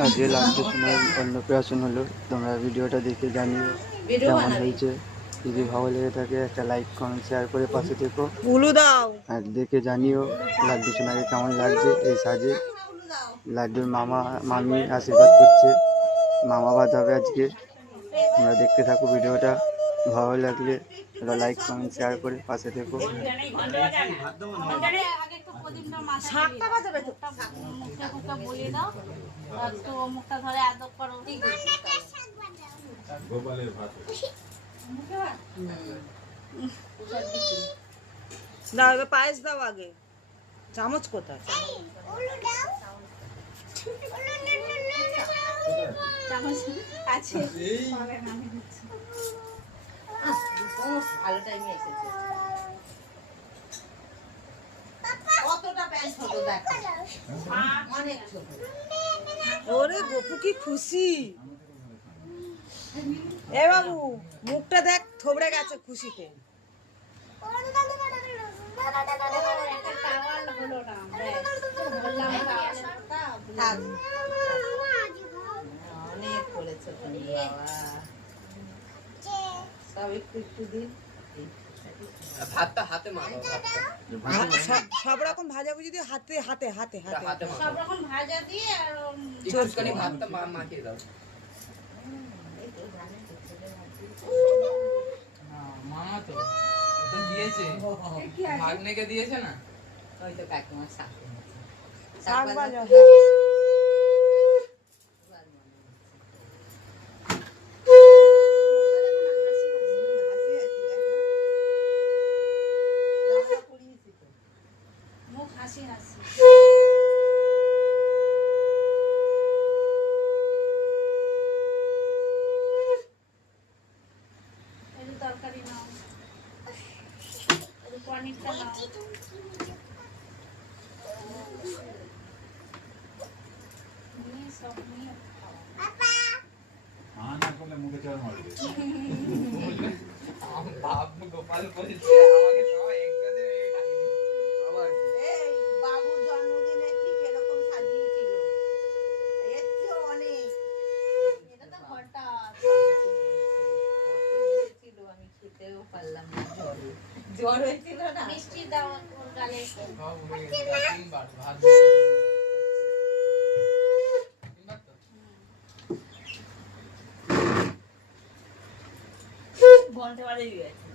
আজকে লাস্টের সময় অন্নপ্রাশন হলো। তোমরা ভিডিওটা দেখে জানিও কেমন হয়েছে। যদি ভালো লেগে থাকে একটা লাইক কমেন্ট শেয়ার করে পাশে থেকো। উলু দাও। আর দেখে জানিও লাড্ডু সোনাকে কেমন লাগছে এই সাজে। লাড্ডুর মামি আশীর্বাদ করছে, মামা ভাত হবে আজকে। তোমরা দেখতে থাকো ভিডিওটা, ভালো লাগলে একটা লাইক কমেন্ট শেয়ার করে পাশে থেকো। দাও এবার পায়েস দাও আগে। চামচ কোথায়? ওরে গপু কি খুশি। এ বাবু মুখটা দেখ, থবড়ে গেছে খুশিতে। অনেক করেছো তুমি বাবা, সব একটু একটু দিন। ভাতটা হাতে মাখো, সব রকম ভাজা ভুজি দিয়ে হাতে হাতে হাতে হাতে সব রকম ভাজা দিয়ে আর একটুখানি ভাতটা মাখিয়ে দাও। মামা তো দিয়েছে, ভাগ্নেকে দিয়েছে না, ওই তো কাকিমার শাক ভাজা। তরকারি নাও, পনিরটা নাও। সব নিয়ে গোপাল বলছে বাবুর জন্মদিনে ঠিক এরকম সাজিয়েছিল, এর চেয়ে অনেক। এটা তো হঠাৎ ছিল, আমি খেতেও পারলাম না, জ্বর হয়েছিল না। মিষ্টি দাও ওর গালে। ঘন্টা বাজে গেছে।